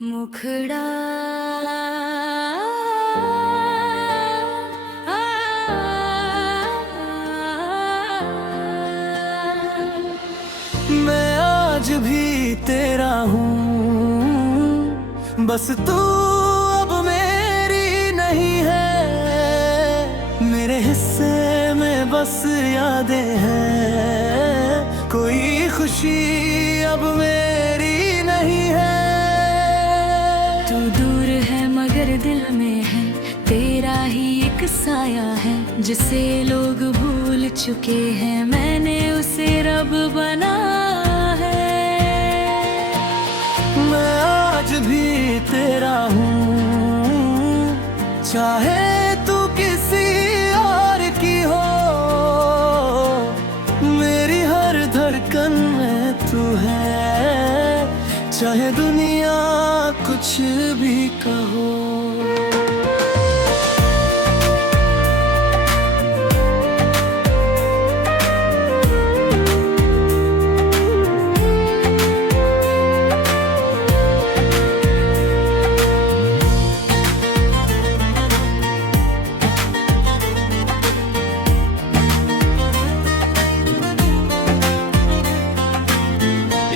मुखड़ा मैं आज भी तेरा हूँ, बस तू अब मेरी नहीं है। मेरे हिस्से में बस यादें हैं, कोई खुशी अब मेरी नहीं है। तू दूर है मगर दिल में है, तेरा ही एक साया है जिसे लोग भूल चुके हैं, मैंने उसे रब बना है। मैं आज भी तेरा हूँ, चाहे तू किसी और की हो, मेरी हर धड़कन में तू है, चाहे दुनिया कुछ भी कहो।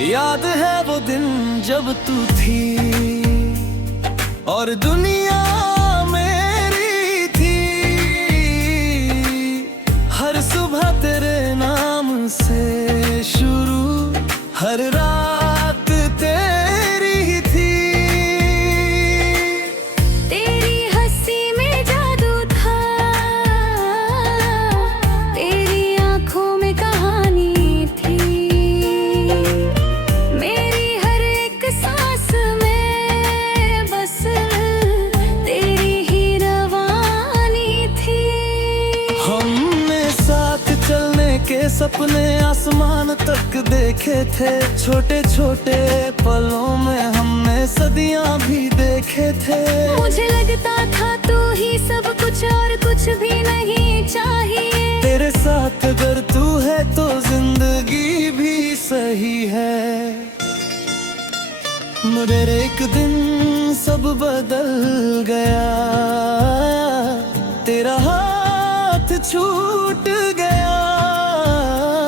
याद है वो दिन जब तू थी और दुनिया मेरी थी, हर सुबह तेरे नाम से शुरू, हर रात तेरी ही थी। तेरी हंसी में जादू था, तेरी आंखों में कहानी थी, मेरी हर एक सांस में बस तेरी ही रवानी थी। हमने साथ चलने के सपने आसमान तक देखे थे, छोटे छोटे पलों में हमने सदियां भी देखे थे। मुझे लगता था तू ही सब कुछ और कुछ भी नहीं चाहिए, तेरे साथ अगर तू है तो जिंदगी भी सही है। मगर एक दिन सब बदल गया, तेरा हाथ छूट गया।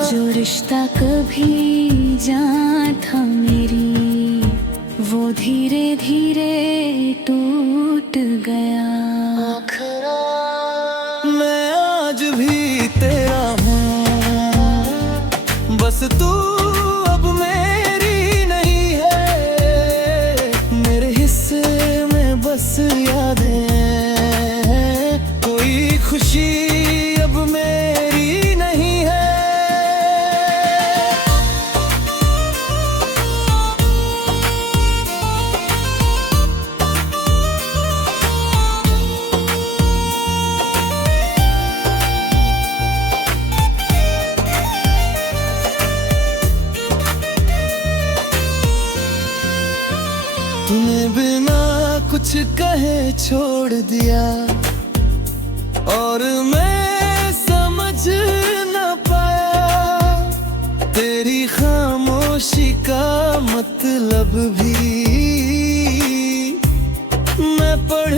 जो रिश्ता कभी जान था मेरी, वो धीरे धीरे टूट गया। मैं आज भी तेरा हूँ, बस तू अब मेरी नहीं है। मेरे हिस्से में बस यादें हैं, कोई खुशी अब मेरी नहीं है। तूने बिना कुछ कहे छोड़ दिया और मैं समझ न पाया, तेरी खामोशी का मतलब भी मैं पढ़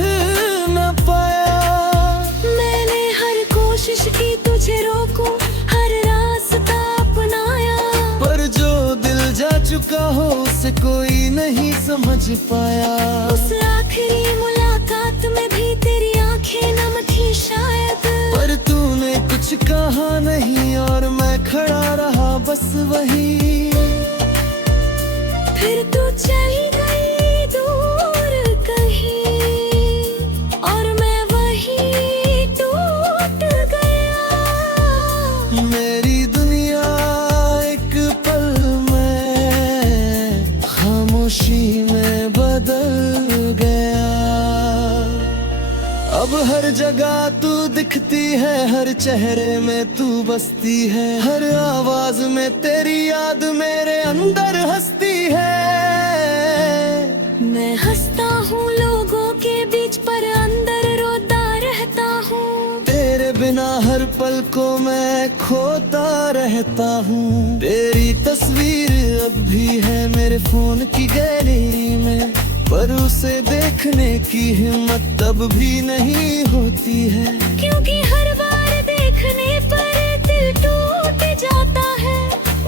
न पाया। मैंने हर कोशिश की तुझे रोकूं, हर रास्ता अपनाया, पर जो दिल जा चुका हो उसे कोई नहीं समझ पाया। उस आखिरी मुलाकात में भी तेरी आंखें नम थी शायद, पर तूने कुछ कहा नहीं और मैं खड़ा रहा बस वही। फिर तू चली गई दूर कहीं और मैं वहीं टूट गया। मेरी दुनिया एक पल में खामोशी में बदल गया। अब हर जगह तू दिखती है, हर चेहरे में तू बसती है, हर आवाज में तेरी याद मेरे अंदर हंसती है। मैं हंसता हूँ लोगों के बीच पर अंदर रोता रहता हूँ, तेरे बिना हर पल को मैं खोता रहता हूँ। तेरी तस्वीर अब भी है मेरे फोन की गैलरी में, पर उसे देखने की हिम्मत तब भी नहीं होती है, क्योंकि हर बार देखने पर दिल टूट जाता है।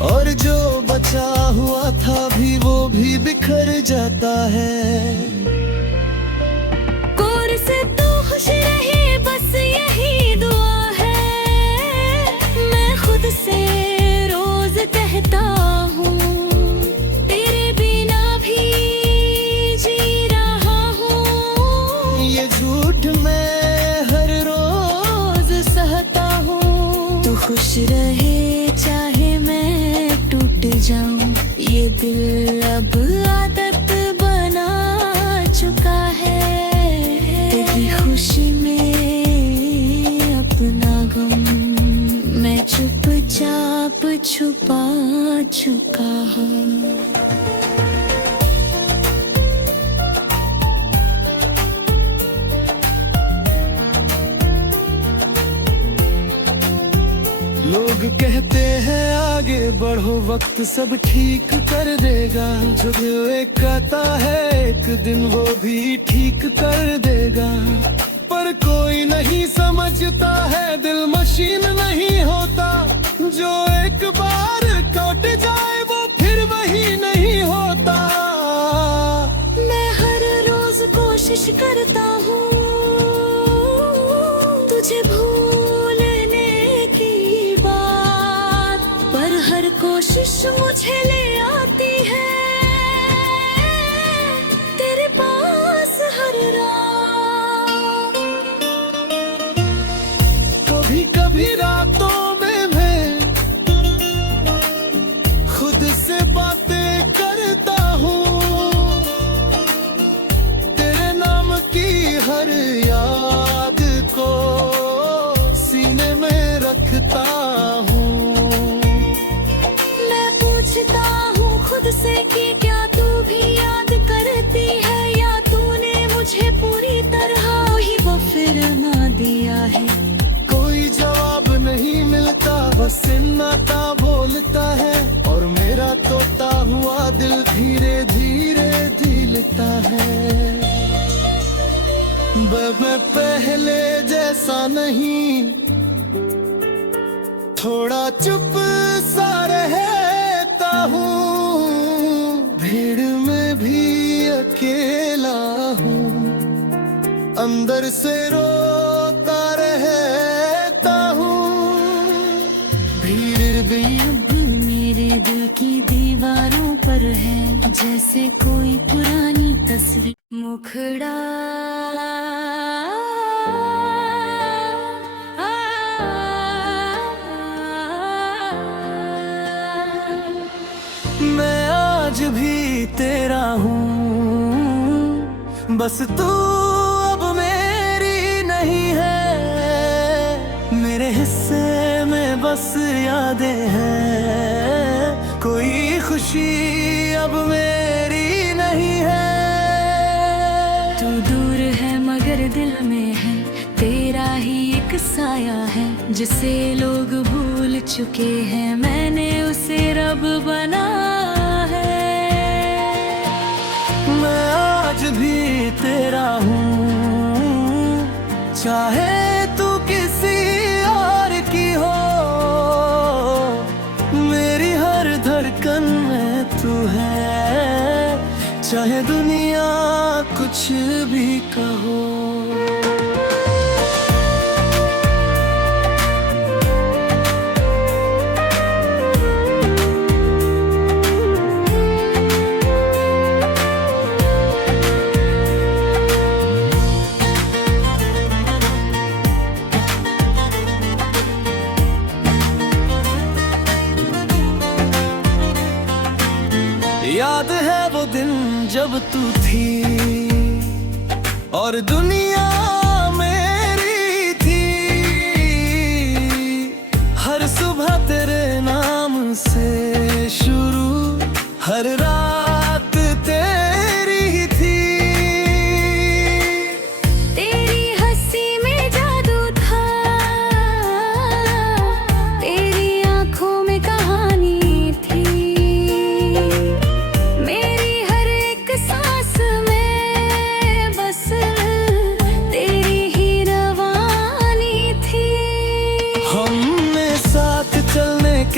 और जो बचा हुआ था भी वो भी बिखर जाता है। गौर से तू खुश रहे बस यही दुआ है। मैं खुद से रोज कहता हूँ तेरे बिना भी जी रहा हूँ। ये झूठ मैं हर रोज सहता हूँ। तू खुश रहे चाहे मैं टूट जाऊं, ये दिल अब आदत बना चुका है। तेरी खुशी में अपना गम मैं चुपचाप छुपा चुका हूँ। लोग कहते हैं आगे बढ़ो वक्त सब ठीक कर देगा, जो दिल एक कहता है एक दिन वो भी ठीक कर देगा। पर कोई नहीं समझता है दिल मशीन नहीं होता, जो एक बार टूट जाए वो फिर वही नहीं होता। मैं हर रोज कोशिश करता हूँ तुझे भूलने की बात, पर हर कोशिश मुझे ले आती है तेरे पास हर रात। कभी कभी रातों में मैं खुद से बातें करता हूँ, तेरे नाम की हर याद को सीने में रखता हूँ। मैं पूछता हूँ खुद से कि क्या तू भी याद करती है, या तूने मुझे पूरी तरह ही वो फिर ना दिया है। कोई जवाब नहीं मिलता, बस नाता बोलता है, और मेरा तोता हुआ दिल धीरे धीरे दिलता है। मैं पहले जैसा नहीं, थोड़ा चुप सा रहता हूँ, भीड़ में भी अकेला हूँ, अंदर से रोता रहता हूँ। भीड़ भी अब मेरे दिल की दीवारों पर है जैसे कोई पुरानी तस्वीर। मुखड़ा मैं आज भी तेरा हूँ, बस तू अब मेरी नहीं है। मेरे हिस्से में बस यादें हैं, कोई खुशी अब मेरी नहीं है। तू दूर है मगर दिल में है, तेरा ही एक साया है जिसे लोग भूल चुके हैं। मैंने उसे रब बना है। मैं आज भी तेरा हूँ, चाहे तू किसी और की हो, मेरी हर धड़कन में तू है, चाहे दुनिया कुछ भी कहो। याद है वो दिन जब तू थी और दुनिया मेरी थी, हर सुबह तेरे नाम से शुरू, हर रात तेरी ही थी। तेरी हंसी में जादू था, तेरी आंखों में कहानी थी, मेरी हर एक सांस में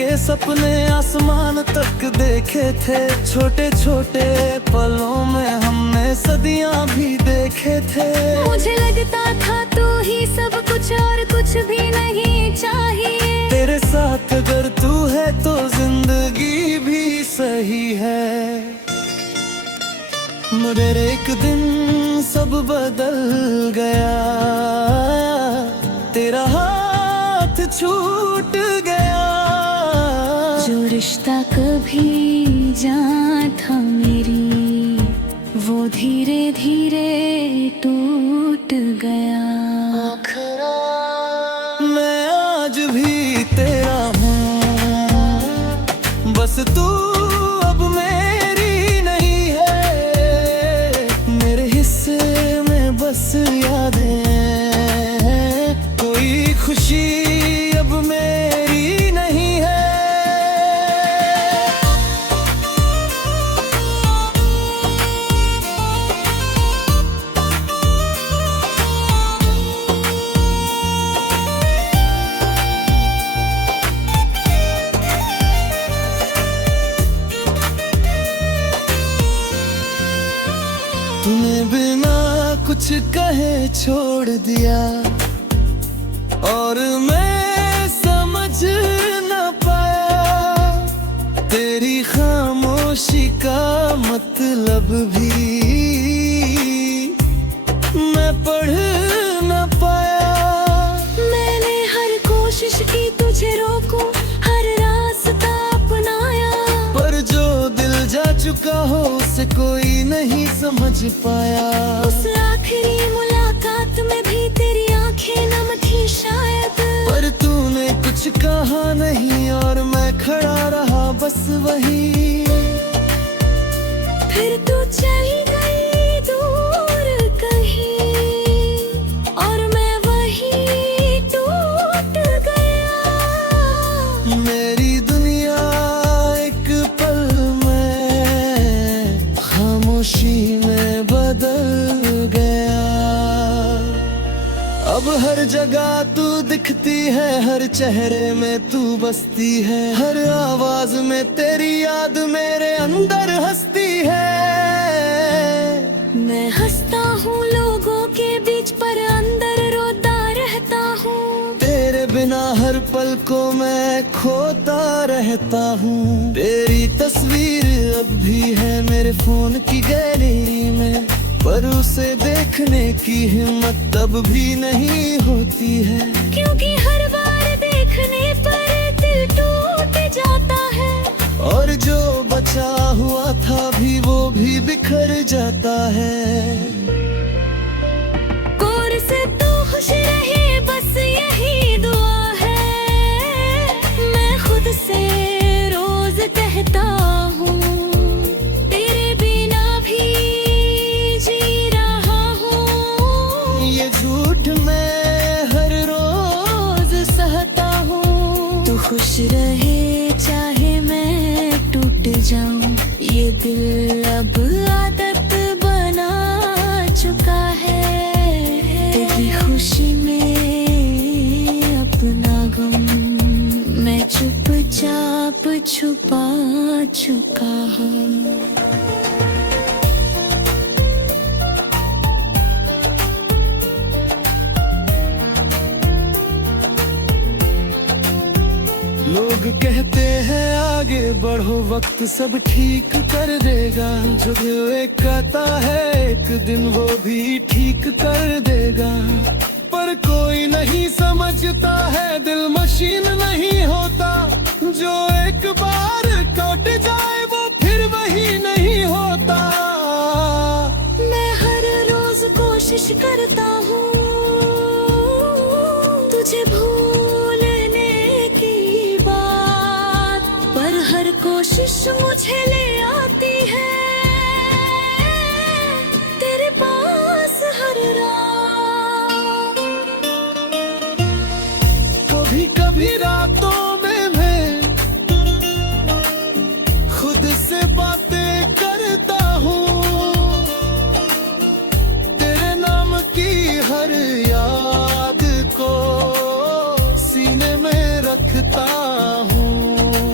के सपने आसमान तक देखे थे। छोटे छोटे पलों में हमने सदियां भी देखे थे। मुझे लगता था तू ही सब कुछ और कुछ भी नहीं चाहिए। तेरे साथ अगर तू है तो जिंदगी भी सही है। मगर एक दिन सब बदल गया, तेरा हाथ छूट गया। जो रिश्ता कभी जान था मेरी, वो धीरे धीरे टूट गया। मैं आज भी तेरा हूँ, बस तू अब मेरी नहीं है। मेरे हिस्से में बस यादें हैं, कोई खुशी अब मेरी नहीं है। तूने बिना कुछ कहे छोड़ दिया, और मैं समझ न पाया तेरी खामोशी का मतलब भी मैं पढ़ न पाया। मैंने हर कोशिश की तुझे रोकूं, हर रास्ता अपनाया, पर जो दिल जा चुका हो उसे कोई नहीं समझ पाया। उस आखिरी मुलाकात में भी तेरी आंखें नम थी शायद, पर तूने कुछ कहा नहीं और मैं खड़ा रहा बस वही। फिर तू चली गई दूर कहीं, और मैं वहीं टूट गया। मेरी दुनिया एक पल में खामोशी में बदल गया। अब हर जगह तू दिखती है, हर चेहरे में तू बसती है, हर आवाज में तेरी याद मेरे अंदर हंसती है। मैं हंसता हूँ लोगों के बीच, पर अंदर रोता रहता हूँ। तेरे बिना हर पल को मैं खोता रहता हूँ। तेरी तस्वीर अब भी है मेरे फोन की गैलरी में, पर उसे देखने की हिम्मत तब भी नहीं होती है। क्योंकि हर बार देखने पर दिल टूट जाता है, और जो बचा हुआ था भी वो भी बिखर जाता है। गौर से तू खुश रहे बस यही दुआ है। मैं खुद से रोज कहता हूँ, तेरे बिना भी जी रहा हूँ। ये झूठ मैं हर रोज सहता हूँ। तू खुश रहे चाहे मैं टूट जाऊं, ये दिल अब आदत बना चुका है। तेरी खुशी में अपना गम मैं चुपचाप छुपा चुका हूँ। लोग कहते हैं आगे बढ़ो वक्त सब ठीक कर देगा, जो दिल एक कहता है एक दिन वो भी ठीक कर देगा। पर कोई नहीं समझता है दिल मशीन नहीं होता, जो एक बार कट जाए वो फिर वही नहीं होता। मैं हर रोज कोशिश करता हूँ तुझे भूलने की बात, पर हर कोशिश मुझे ले आती है तेरे पास हर रात। कभी कभी रातों में मैं खुद से बातें करता हूँ, तेरे नाम की हर याद को सीने में रखता हूँ।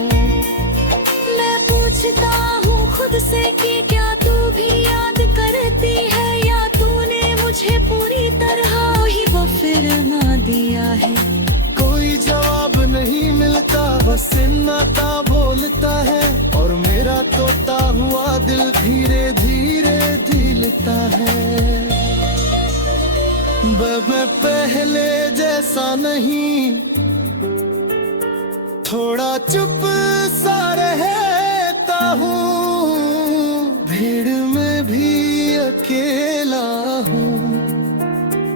लगता है। मैं पहले जैसा नहीं, थोड़ा चुप सा रहता हूँ, भीड़ में भी अकेला हूँ,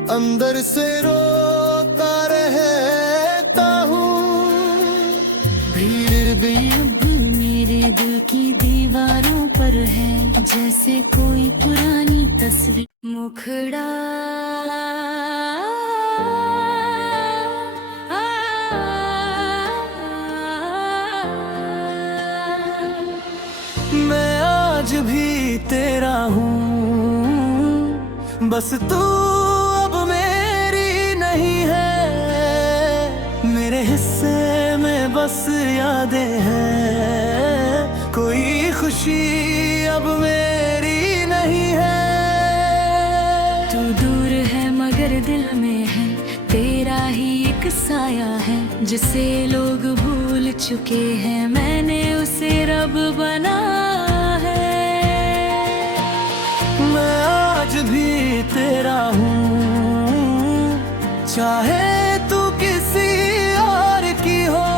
अंदर से रोता रहता हूँ। भीड़ भी अब मेरे दिल की दीवारों पर है, जैसे कोई पुरानी तस्वीर। मुखड़ा मैं आज भी तेरा हूँ, बस तू अब मेरी नहीं है। मेरे हिस्से में बस यादें हैं, कोई खुशी अब मेरी नहीं है। तू दूर है मगर दिल में है, तेरा ही एक साया है, जिसे लोग भूल चुके हैं, मैंने उसे रब बना है। मैं आज भी तेरा हूँ, चाहे तू किसी और की हो,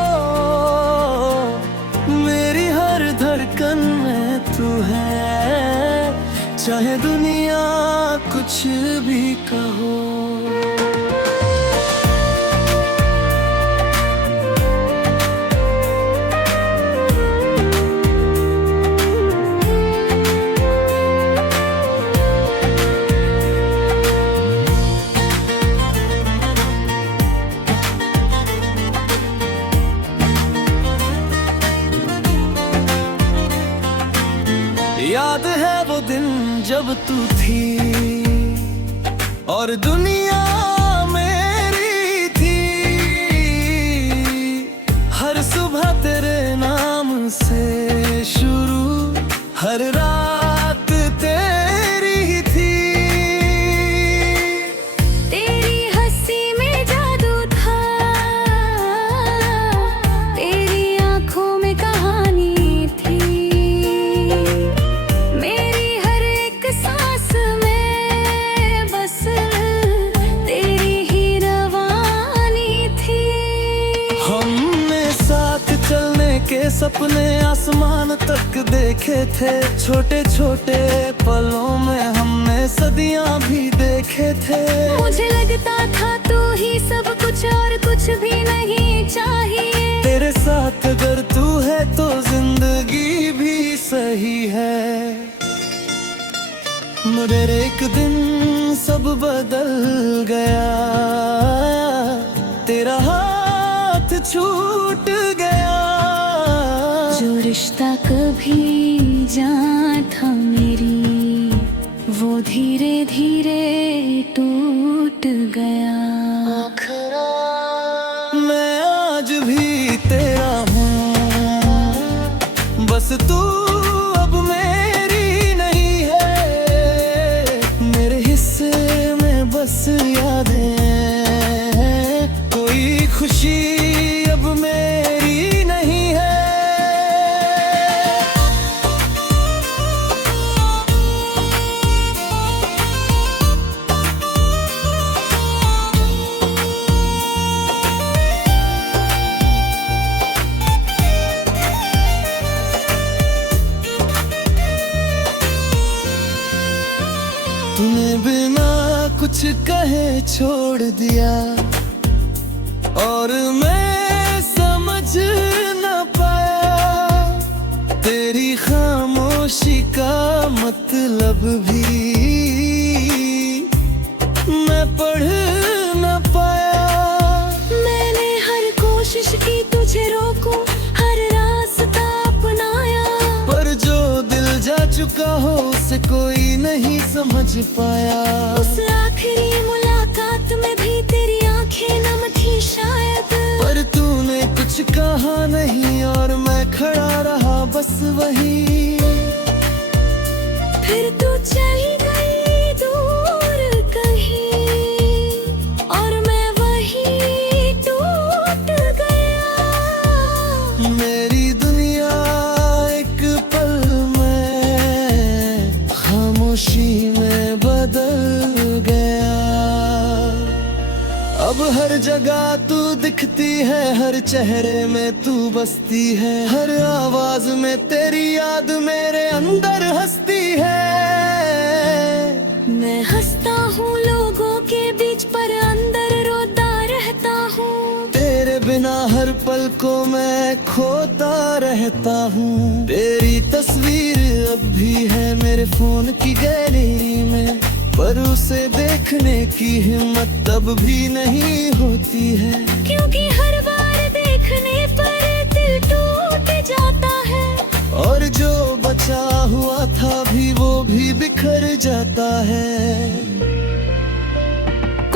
मेरी हर धड़कन में तू है, चाहे दुनिया कुछ भी कहो। याद है वो दिन जब तू थी और दुनिया मेरी थी, हर सुबह तेरे नाम से शुरू, हर रात तेरी ही थी। तेरी हंसी में जादू था, तेरी आंखों में कहानी थी, के सपने आसमान तक देखे थे, छोटे छोटे पलों में हमने सदियां भी देखे थे। मुझे लगता था तू ही सब कुछ और कुछ भी नहीं चाहिए, तेरे साथ अगर तू है तो जिंदगी भी सही है। मगर एक दिन सब बदल गया, तेरा हाथ छूट गया, जो रिश्ता कभी जान था मेरी, वो धीरे धीरे टूट गया। मैं आज भी तेरा हूँ, बस तू अब मेरी नहीं है, मेरे हिस्से में बस यादें हैं, कोई खुशी अब मेरी नहीं है। तूने बिना कुछ कहे छोड़ दिया और मैं समझ न पाया, तेरी खामोशी का मतलब भी मैं पढ़ न पाया। मैंने हर कोशिश की तुझे रोकूं, हर रास्ता अपनाया, पर जो दिल जा चुका हो उसे कोई नहीं समझ पाया। उस आखिरी मुलाकात में भी तेरी आंखें नम थी शायद, पर तूने कुछ कहा नहीं और मैं खड़ा रहा बस वही। फिर तू चली गई दूर कहीं और मैं वहीं टूट गया। मेरी दुनिया एक पल में खामोशी में अब हर जगह तू दिखती है, हर चेहरे में तू बसती है, हर आवाज में तेरी याद मेरे अंदर हंसती है। मैं हंसता हूँ लोगों के बीच पर अंदर रोता रहता हूँ। तेरे बिना हर पल को मैं खोता रहता हूँ। तेरी तस्वीर अब भी है मेरे फोन की गैलरी में, पर उसे देखने की हिम्मत तब भी नहीं होती है। क्योंकि हर बार देखने पर दिल टूट जाता है, और जो बचा हुआ था भी वो भी बिखर जाता है।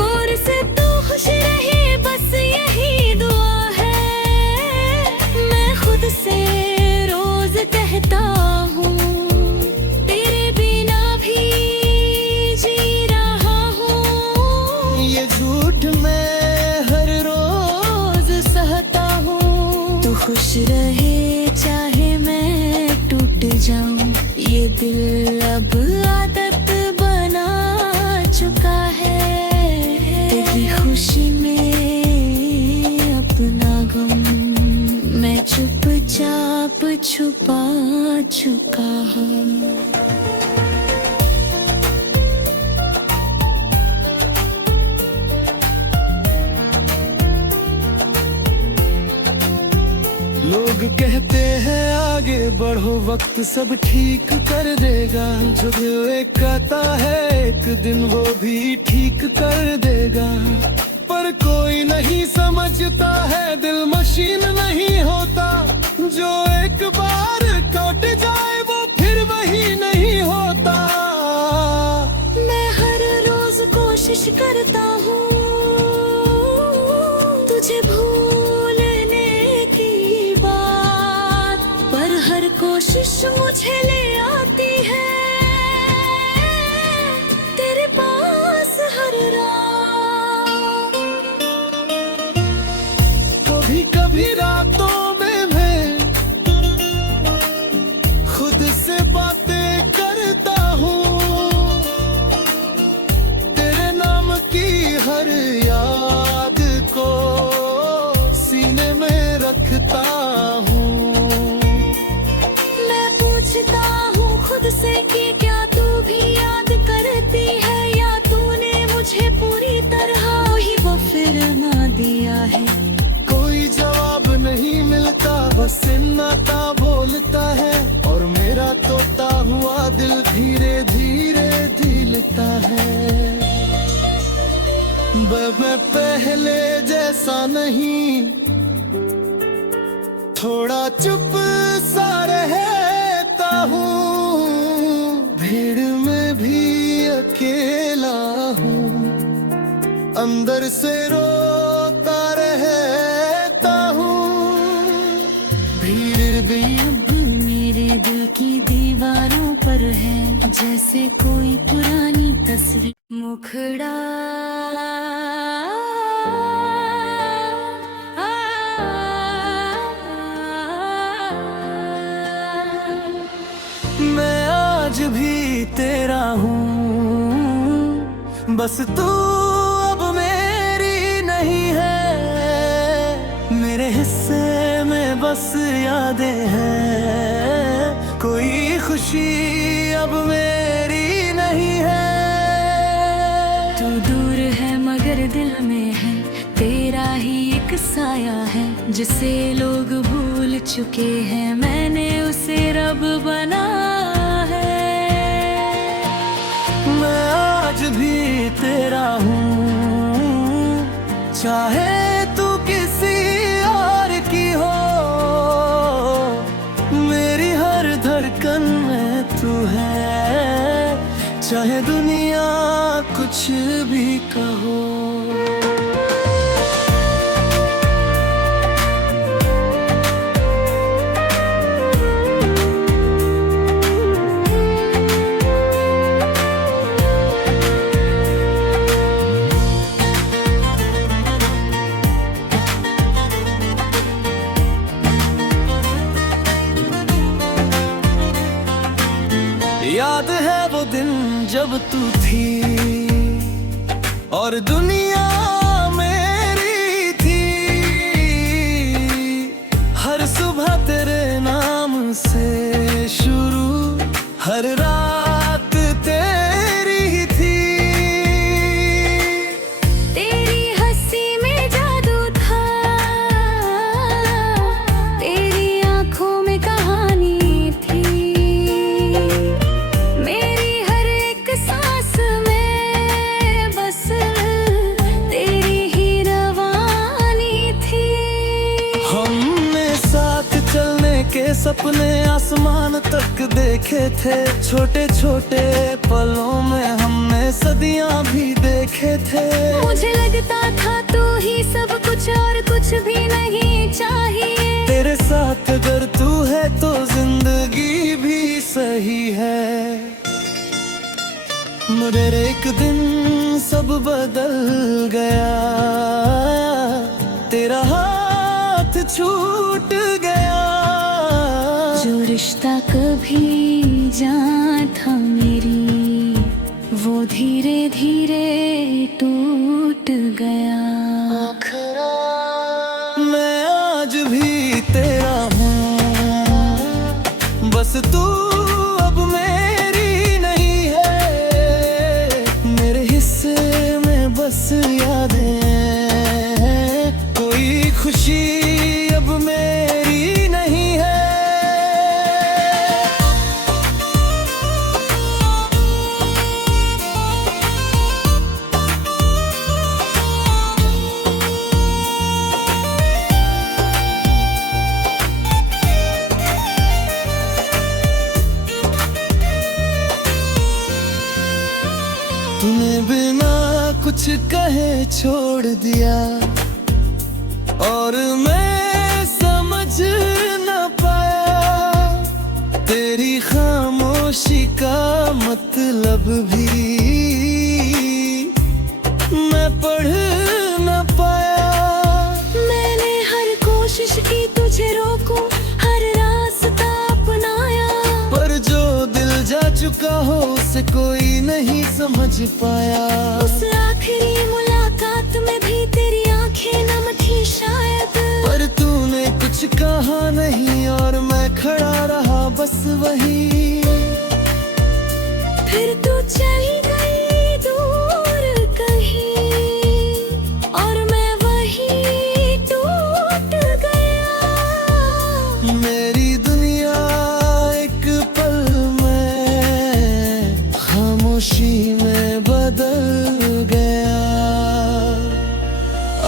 गौर से तू खुश रहे बस यही दुआ है, मैं खुद से रोज कहता हूँ। तेरे बिना भी जी रहा हूँ, ये झूठ मैं हर रोज सहता हूँ। तू खुश रहे चाहे मैं टूट जाऊं, ये दिल अब आदत बना चुका है। तेरी खुशी में अपना गम मैं चुपचाप छुपा चुका हूँ। लोग कहते हैं आगे बढ़ो वक्त सब ठीक कर देगा, जो दिल एक कहता है एक दिन वो भी ठीक कर देगा। पर कोई नहीं समझता है दिल मशीन नहीं होता, जो एक बार टूट जाए वो फिर वही नहीं होता। मैं हर रोज कोशिश करता हूँ तुझे भूलने की बात, पर हर कोशिश मुझे ले आती है तेरे पास हर रात। कभी कभी रातों में मैं खुद से बातें करता हूँ, तेरे नाम की हर याद को सीने में रखता हूँ। मैं पूछता हूँ खुद से कि क्या तू भी याद करती है, या तूने मुझे पूरी तरह ही वो फिर ना दिया है। कोई जवाब नहीं मिलता, बस नाता बोलता है, और मेरा तोता हुआ दिल धीरे धीरे दिलता है। मैं पहले जैसा नहीं, थोड़ा चुप सा रहता हूँ, भीड़ में भी अकेला हूँ, अंदर से रोता रहता हूँ। भीड़ भी अब मेरे दिल की दीवारों पर है जैसे कोई पुरानी तस्वीर। मुखड़ा मैं आज भी तेरा हूँ, बस तू अब मेरी नहीं है। मेरे हिस्से में बस यादें हैं, कोई खुशी अब मेरी नहीं है। तू दूर है मगर दिल में है, तेरा ही एक साया है जिसे लोग भूल चुके हैं, मैंने उसे रब बना है। मैं आज भी तेरा हूँ, चाहे तू किसी और की हो, मेरी हर धड़कन में तू है, चाहे दुनिया कुछ भी कहो। याद है वो दिन जब तू थी और दुनिया में से शुरू हर रात तेरी ही थी। तेरी हंसी में जादू था, तेरी आंखों में कहानी थी। मेरी हर एक सांस में बस तेरी ही रवानी थी। हमने साथ चलने के सपने आसमान तक देखे थे। छोटे छोटे पलों में हमने सदियां भी देखे थे। मुझे लगता था तू ही सब कुछ और कुछ भी नहीं चाहिए। तेरे साथ अगर तू है तो जिंदगी भी सही है। मगर एक दिन सब बदल गया, तेरा हाथ छूट गया। जो रिश्ता कभी जान था मेरी, वो धीरे धीरे टूट गया। मैं आज भी तेरा हूँ, बस तू अब मेरी नहीं है। मेरे हिस्से में बस यादें हैं, कोई खुशी अब मेरी नहीं है। तूने बिना कुछ कहे छोड़ दिया और मैं समझ न पाया। तेरी खामोशी का मतलब भी मैं पढ़ न पाया। मैंने हर कोशिश की तुझे रोकूं, हर रास्ता अपनाया, पर जो दिल जा चुका हो उसे कोई नहीं समझ पाया। उस आखिरी मुलाकात में भी तेरी आंखें नम थी शायद, पर तूने कुछ कहा नहीं और मैं खड़ा रहा बस वही। फिर तू चली गई दूर कहीं और मैं वहीं टूट गया। मेरी दुनिया एक पल में खामोशी में बदल गया।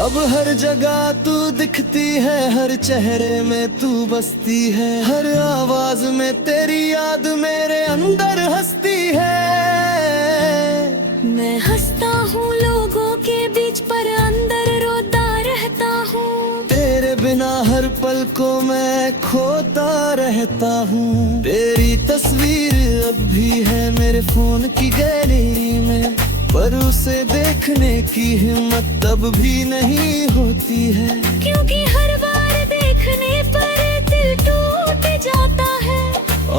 अब हर जगह तू दिखती है, हर चेहरे में तू बसती है। हर आवाज में तेरी याद मेरे अंदर हंसती है। मैं हंसता हूँ लोगों के बीच पर अंदर रोता रहता हूँ। तेरे बिना हर पल को मैं खोता रहता हूँ। तेरी तस्वीर अब भी है मेरे फोन की गैलरी में, पर उसे देखने की हिम्मत तब भी नहीं होती है। क्योंकि हर बार देखने पर दिल टूट जाता है,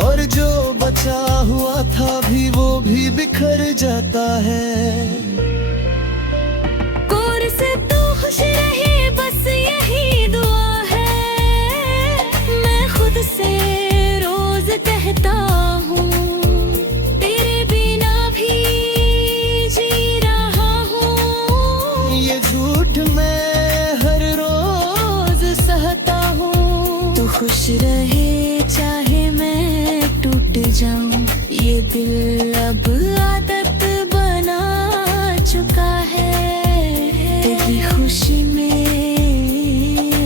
और जो बचा हुआ था भी वो भी बिखर जाता है। गौर से तू खुश रहे बस यही दुआ है। मैं खुद से रोज कहता हूँ, तेरे बिना भी जी रहा हूँ। ये झूठ मैं हर रोज सहता हूँ। तू खुश रहे चाहे मैं टूट जाऊं, ये दिल अब आदत बना चुका है। तेरी खुशी में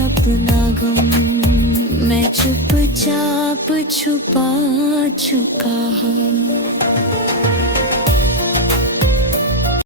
अपना गम मैं चुपचाप छुपा चुका हूँ।